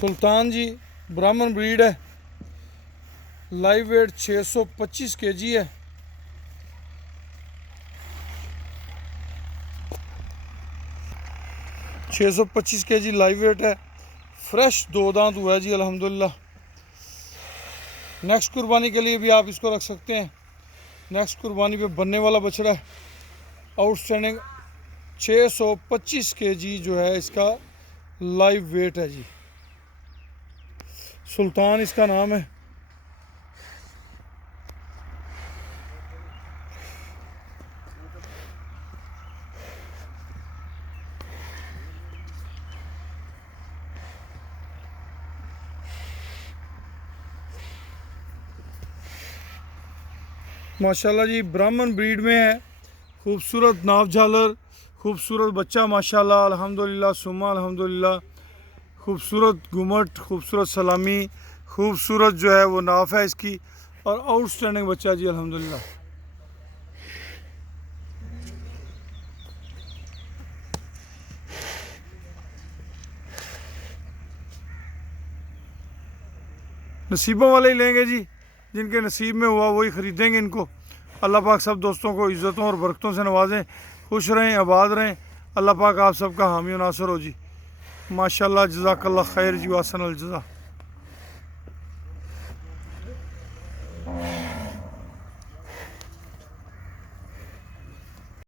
सुल्तान जी ब्राह्मण ब्रीड है, live wait 625 kg है। छः सौ 25 kg लाइव वेट है। फ्रेश 2 दांत हुआ है जी अल्हम्दुलिल्लाह। नेक्स्ट कुर्बानी के लिए भी आप इसको रख सकते हैं। नेक्स्ट कुर्बानी पे बनने वाला बछड़ा है। आउटस्टैंडिंग 625 kg जो है इसका लाइव वेट है जी। सुल्तान इसका नाम है। माशाल्लाह जी ब्राह्मण ब्रीड में है। खूबसूरत नाव झालर, खूबसूरत बच्चा माशाल्लाह अल्हम्दुलिल्लाह सुम्मा अल्हम्दुलिल्लाह। खूबसूरत घुमट, खूबसूरत सलामी, खूबसूरत जो है वो नाफ है इसकी, और आउटस्टैंडिंग बच्चा जी अल्हम्दुलिल्लाह। नसीबों वाले ही लेंगे जी, जिनके नसीब में हुआ वही ख़रीदेंगे इनको। अल्लाह पाक सब दोस्तों को इज़्ज़तों और बरकतों से नवाजें। खुश रहें, आबाद रहें। अल्लाह पाक आप सबका हामी नासर हो जी। माशाल्लाह, जज़ाकल्लाह खैर जी, वासन अल जज़ा।